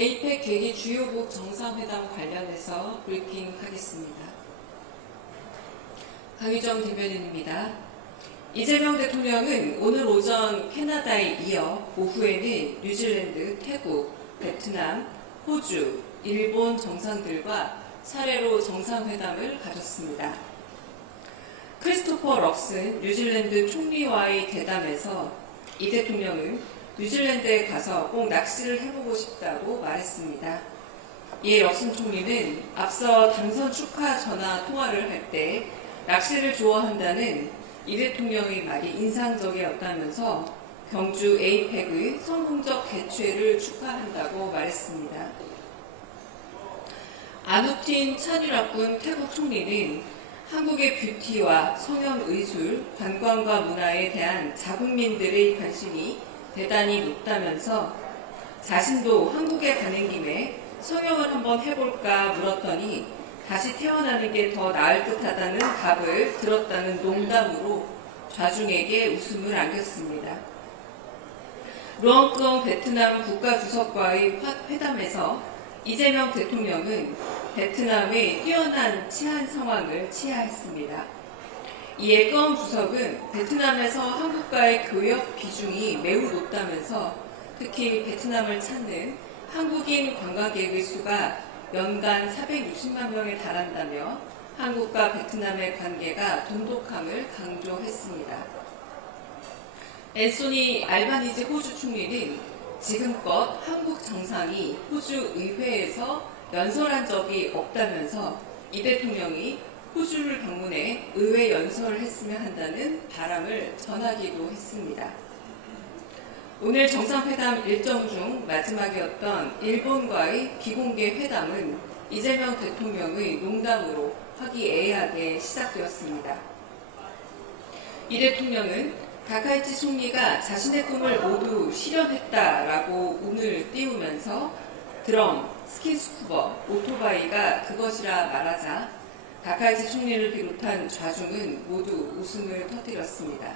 에이펙 계기 주요국 정상회담 관련해서 브리핑하겠습니다. 강유정 대변인입니다. 이재명 대통령은 오늘 오전 캐나다에 이어 오후에는 뉴질랜드, 태국, 베트남, 호주, 일본 정상들과 차례로 정상회담을 가졌습니다. 크리스토퍼 럭슨 뉴질랜드 총리와의 대담에서 이 대통령은 뉴질랜드에 가서 꼭 낚시를 해보고 싶다고 말했습니다. 이에 럭슨 총리는 앞서 당선 축하 전화 통화를 할 때 낚시를 좋아한다는 이 대통령의 말이 인상적이었다면서 경주 에이펙의 성공적 개최를 축하한다고 말했습니다. 아누틴 차뉴라군 태국 총리는 한국의 뷰티와 성형의술, 관광과 문화에 대한 자국민들의 관심이 대단히 높다면서 자신도 한국에 가는 김에 성형을 한번 해볼까 물었더니 다시 태어나는 게 더 나을 듯하다는 답을 들었다는 농담으로 좌중에게 웃음을 안겼습니다. 루엉크엉 베트남 국가주석과의 회담에서 이재명 대통령은 베트남의 뛰어난 치안 상황을 치하했습니다. 이에 끄엉 주석은 베트남에서 한국과의 교역 비중이 매우 높다면서 특히 베트남을 찾는 한국인 관광객의 수가 연간 460만 명에 달한다며 한국과 베트남의 관계가 돈독함을 강조했습니다. 앤소니 알바니지 호주 총리는 지금껏 한국 정상이 호주 의회에서 연설한 적이 없다면서 이 대통령이 호주를 방문해 의회 연설을 했으면 한다는 바람을 전하기도 했습니다. 오늘 정상회담 일정 중 마지막이었던 일본과의 비공개 회담은 이재명 대통령의 농담으로 화기애애하게 시작되었습니다. 이 대통령은 다카이치 총리가 자신의 꿈을 모두 실현했다라고 운을 띄우면서 드럼, 스킨스쿠버, 오토바이가 그것이라 말하자 다카이치 총리를 비롯한 좌중은 모두 웃음을 터뜨렸습니다.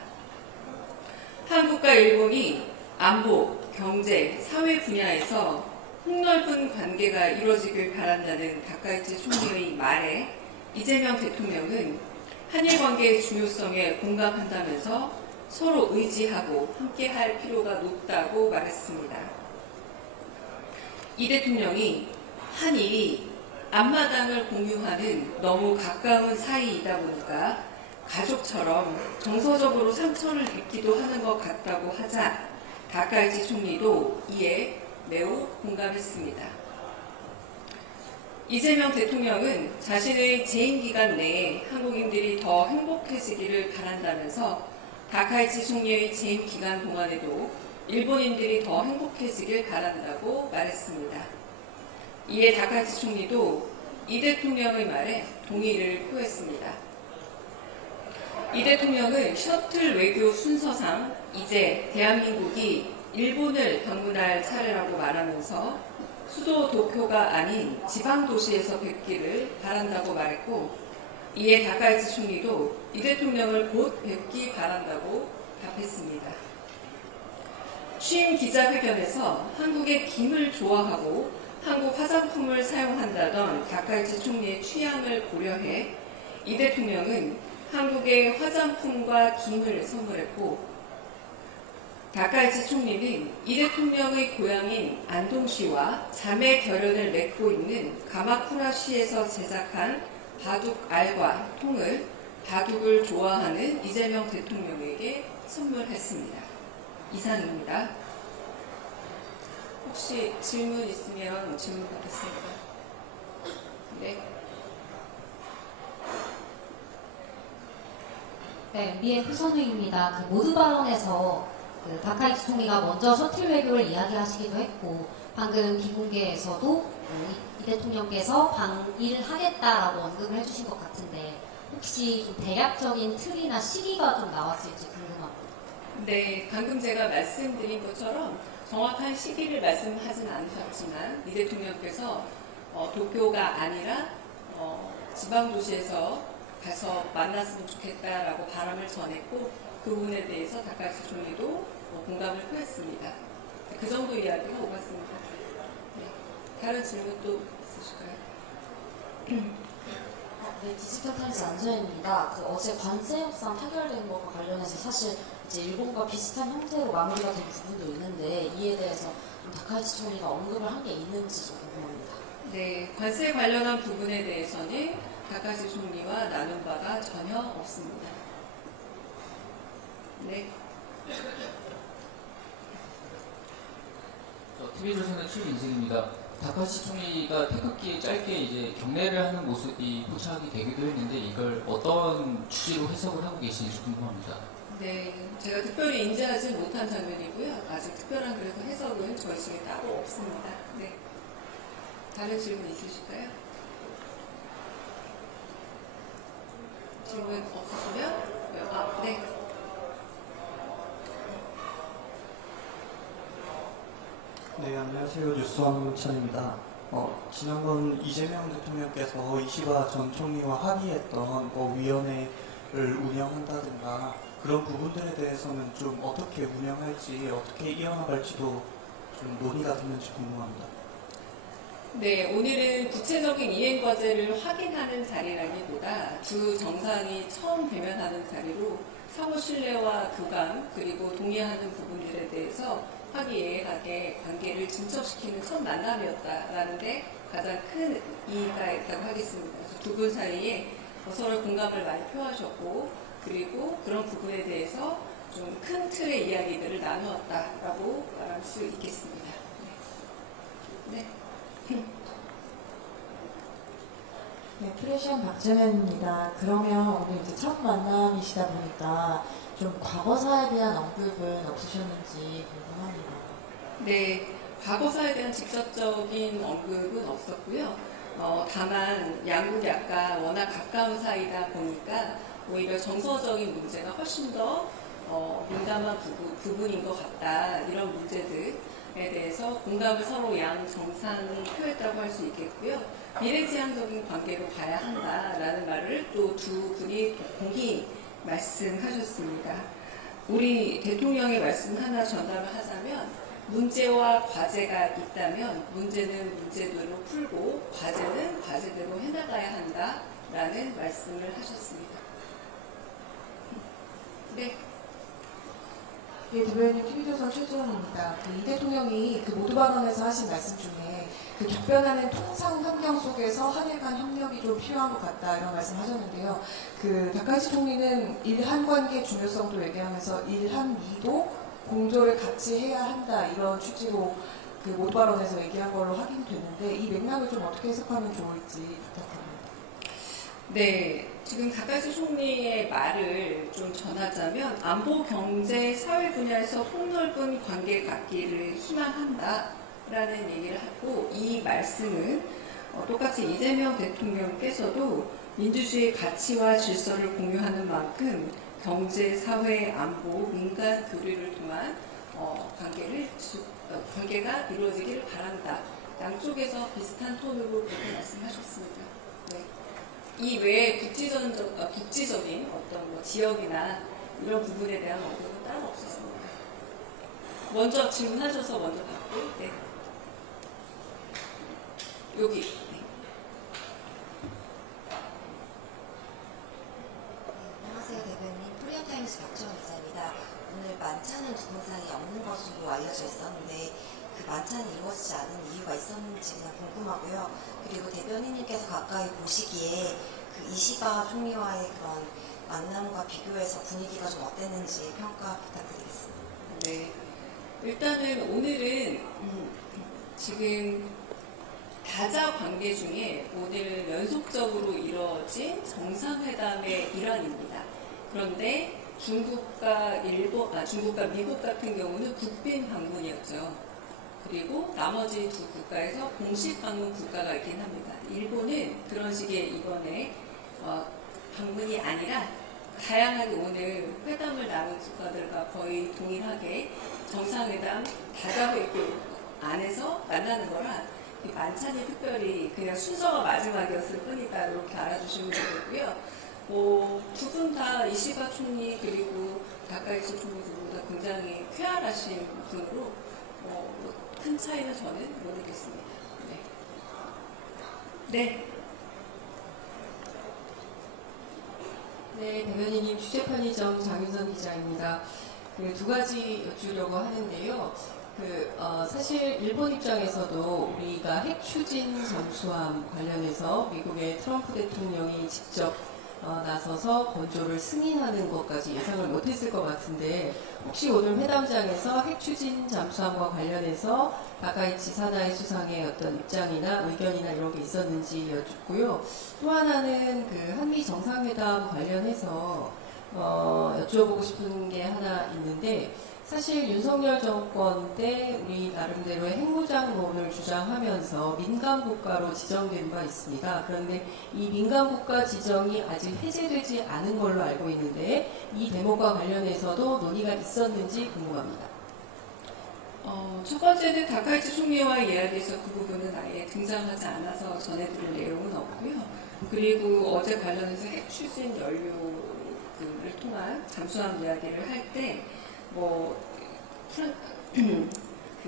한국과 일본이 안보, 경제, 사회 분야에서 폭넓은 관계가 이루어지길 바란다는 다카이치 총리의 말에 이재명 대통령은 한일 관계의 중요성에 공감한다면서 서로 의지하고 함께할 필요가 높다고 말했습니다. 이 대통령이 한일이 앞마당을 공유하는 너무 가까운 사이이다 보니까 가족처럼 정서적으로 상처를 입기도 하는 것 같다고 하자 다카이치 총리도 이에 매우 공감했습니다. 이재명 대통령은 자신의 재임 기간 내에 한국인들이 더 행복해지기를 바란다면서 다카이치 총리의 재임 기간 동안에도 일본인들이 더 행복해지길 바란다고 말했습니다. 이에 다카이치 총리도 이 대통령의 말에 동의를 표했습니다. 이 대통령은 셔틀 외교 순서상 이제 대한민국이 일본을 방문할 차례라고 말하면서 수도 도쿄가 아닌 지방 도시에서 뵙기를 바란다고 말했고, 이에 다카이치 총리도 이 대통령을 곧 뵙기 바란다고 답했습니다. 취임 기자회견에서 한국의 김을 좋아하고 한국 화장품을 사용한다던 다카이치 총리의 취향을 고려해 이 대통령은 한국의 화장품과 김을 선물했고, 다카이치 총리는 이 대통령의 고향인 안동시와 자매 결연을 맺고 있는 가마쿠라시에서 제작한 바둑 알과 통을 바둑을 좋아하는 이재명 대통령에게 선물했습니다. 이상입니다. 혹시 질문 있으면 질문 받겠습니다. 네. 네, MB의 후선우입니다. 모두 발언에서 다카이치 총리가 먼저 셔틀 외교를 이야기하시기도 했고, 방금 비공개에서도 이 대통령께서 방일을 하겠다라고 언급을 해주신 것 같은데, 혹시 좀 대략적인 틀이나 시기가 좀 나왔을지 궁금합니다. 네, 방금 제가 말씀드린 것처럼 정확한 시기를 말씀하진 않으셨지만 이 대통령께서 도쿄가 아니라 지방도시에서 가서 만났으면 좋겠다라고 바람을 전했고, 그 부분에 대해서 다카이치 총리도 공감을 표했습니다. 그 정도 이야기가 오갔습니다. 네. 다른 질문 또 있으실까요? 네, 디지털 타임스 안소연입니다. 어제 관세 협상 타결된 것과 관련해서 사실 이제 일본과 비슷한 형태로 마무리가 된 부분도 있는데 이에 대해서 다카이치 총리가 언급을 한 게 있는지 좀 궁금합니다. 네, 관세 관련한 부분에 대해서는 다카이치 총리와 나눈 바가 전혀 없습니다. 네. TV조선의 최민식입니다. 다카시 총리가 태극기에 짧게 이제 경례를 하는 모습이 포착이 되기도 했는데 이걸 어떤 취지로 해석을 하고 계시는지 궁금합니다. 네, 제가 특별히 인지하지 못한 장면이고요. 아직 특별한 그래서 해석은 저희 측에 따로 없습니다. 네. 다른 질문 있으실까요? 질문 없으시면 네. 네, 안녕하세요. 뉴스원 찬입니다. 지난번 이재명 대통령께서 이시바 전 총리와 합의했던 위원회를 운영한다든가 그런 부분들에 대해서는 좀 어떻게 운영할지, 어떻게 이어나갈지도 좀 논의가 됐는지 궁금합니다. 네, 오늘은 구체적인 이행 과제를 확인하는 자리라기보다 두 정상이 처음 대면하는 자리로 상호 신뢰와 교감 그리고 동의하는 부분들에 대해서 화기애애하게 관계를 진척시키는 첫 만남이었다라는 데 가장 큰 이의가 있다고 하겠습니다. 그래서 두 분 사이에 서로 공감을 많이 표하셨고 그리고 그런 부분에 대해서 좀 큰 틀의 이야기들을 나누었다라고 말할 수 있겠습니다. 네. 네, 프레시안 박정현입니다. 그러면 오늘 이제 첫 만남이시다 보니까 좀 과거사에 대한 언급은 없으셨는지 궁금합니다. 네, 과거사에 대한 직접적인 언급은 없었고요. 다만 양국이 아까 워낙 가까운 사이다 보니까 오히려 정서적인 문제가 훨씬 더 민감한 부분인 것 같다. 이런 문제들에 대해서 공감을 서로 양 정상이 표했다고 할 수 있겠고요. 미래지향적인 관계로 봐야 한다라는 말을 또 두 분이 공히 말씀하셨습니다. 우리 대통령의 말씀 하나 전달을 하자면 문제와 과제가 있다면 문제는 문제대로 풀고 과제는 과제대로 해나가야 한다라는 말씀을 하셨습니다. 네. 네, 대변인 TV조선 최지원입니다. 이 대통령이 모두 발언에서 하신 말씀 중에 격변하는 통상 환경 속에서 한일 간 협력이 좀 필요한 것 같다 이런 말씀하셨는데요. 다카이치 총리는 일한 관계 중요성도 얘기하면서 일한미도 공조를 같이 해야 한다 이런 취지로 모두 발언에서 얘기한 걸로 확인됐는데 이 맥락을 좀 어떻게 해석하면 좋을지 부탁드립니다. 네, 지금 다카이치 총리의 말을 좀 전하자면 안보, 경제, 사회 분야에서 폭넓은 관계 갖기를 희망한다라는 얘기를 하고 이 말씀은 똑같이 이재명 대통령께서도 민주주의 가치와 질서를 공유하는 만큼 경제, 사회, 안보, 민간 교류를 통한 관계가 이루어지기를 바란다. 양쪽에서 비슷한 톤으로 그렇게 말씀하셨습니다. 네. 이 외에 국지적인 어떤 지역이나 이런 부분에 대한 언급은 따로 없었습니다. 먼저 질문하셔서 먼저 받고, 네. 여기. 네. 안녕하세요, 대변인. 코리안타임스 박정원 기자입니다. 오늘 만찬은 두 분 사이에 없는 것으로 알려져 있었는데 그 만찬이 이루어지지 않은 이유가 있었는지 그냥 궁금하고요. 그리고 대변인님께서 가까이 보시기에 이시바 총리와의 그런 만남과 비교해서 분위기가 좀 어땠는지 평가 부탁드리겠습니다. 네. 일단은 오늘은 지금 다자 관계 중에 오늘 연속적으로 이루어진 정상회담의 일환입니다. 그런데 중국과 미국 같은 경우는 국빈 방문이었죠. 그리고 나머지 두 국가에서 공식 방문 국가가 있긴 합니다. 일본은 그런 식의 이번에 방문이 아니라 다양하게 오늘 회담을 나눈 국가들과 거의 동일하게 정상회담 다자회담 안에서 만나는 거라 만찬이 특별히 그냥 순서가 마지막이었을 뿐이다 이렇게 알아주시면 되겠고요. 두 분 다 이시바 총리 그리고 다카이치 총리 두 분 다 굉장히 쾌활하신 분으로 큰 차이는 저는 못 느꼈습니다. 네. 네. 네, 대변인님 취재편의점 장윤선 기자입니다. 그 두 가지 여쭈려고 하는데요. 사실 일본 입장에서도 우리가 핵 추진 잠수함 관련해서 미국의 트럼프 대통령이 직접 나서서 건조를 승인하는 것까지 예상을 못했을 것 같은데 혹시 오늘 회담장에서 핵 추진 잠수함과 관련해서 다카이치 사나이 수상의 어떤 입장이나 의견이나 이런 게 있었는지 여쭙고요. 또 하나는 그 한미 정상회담 관련해서 여쭤보고 싶은 게 하나 있는데 사실 윤석열 정권 때 우리 나름대로의 핵무장론을 주장하면서 민간 국가로 지정된 바 있습니다. 그런데 이 민간 국가 지정이 아직 해제되지 않은 걸로 알고 있는데 이 대목과 관련해서도 논의가 있었는지 궁금합니다. 첫 번째는 다카이치 총리와 이야기에서 그 부분은 아예 등장하지 않아서 전해드릴 내용은 없고요. 그리고 어제 관련해서 핵 추진 연료를 통한 잠수함 이야기를 할 때 그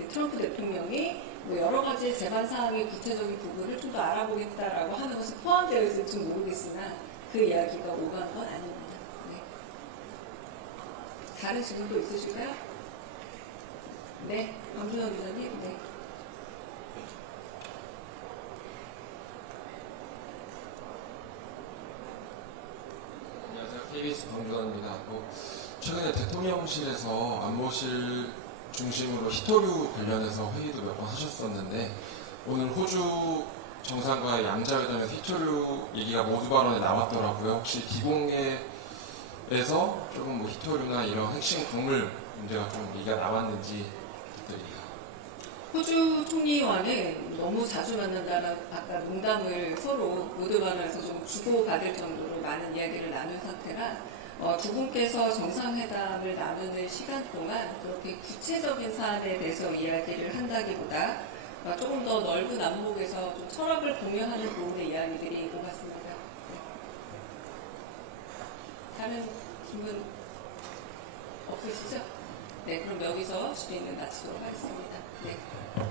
트럼프 대통령이 여러 가지 재반 사항의 구체적인 부분을 좀 더 알아보겠다라고 하는 것은 포함되어 있을지 모르겠으나 그 이야기가 오간 건 아닙니다. 네. 다른 질문도 있으실까요? 네, 안준호 기자님. 네. 안녕하세요. KBS 박유관입니다. 최근에 대통령실에서 안보실 중심으로 히토류 관련해서 회의도 몇 번 하셨었는데 오늘 호주 정상과의 양자회담에서 히토류 얘기가 모두 발언에 나왔더라고요. 혹시 비공개에서 조금 히토류나 이런 핵심 광물 문제가 좀 얘기가 나왔는지 부탁드립니다. 호주 총리와는 너무 자주 만난다는 아까 농담을 서로 모두 발언에서 좀 주고받을 정도로 많은 이야기를 나눈 상태라 두 분께서 정상회담을 나누는 시간 동안 그렇게 구체적인 사안에 대해서 이야기를 한다기보다 조금 더 넓은 안목에서 좀 철학을 공유하는 부분의 이야기들이 오갔습니다. 네. 다른 질문 없으시죠? 네, 그럼 여기서 질의는 마치도록 하겠습니다. 네.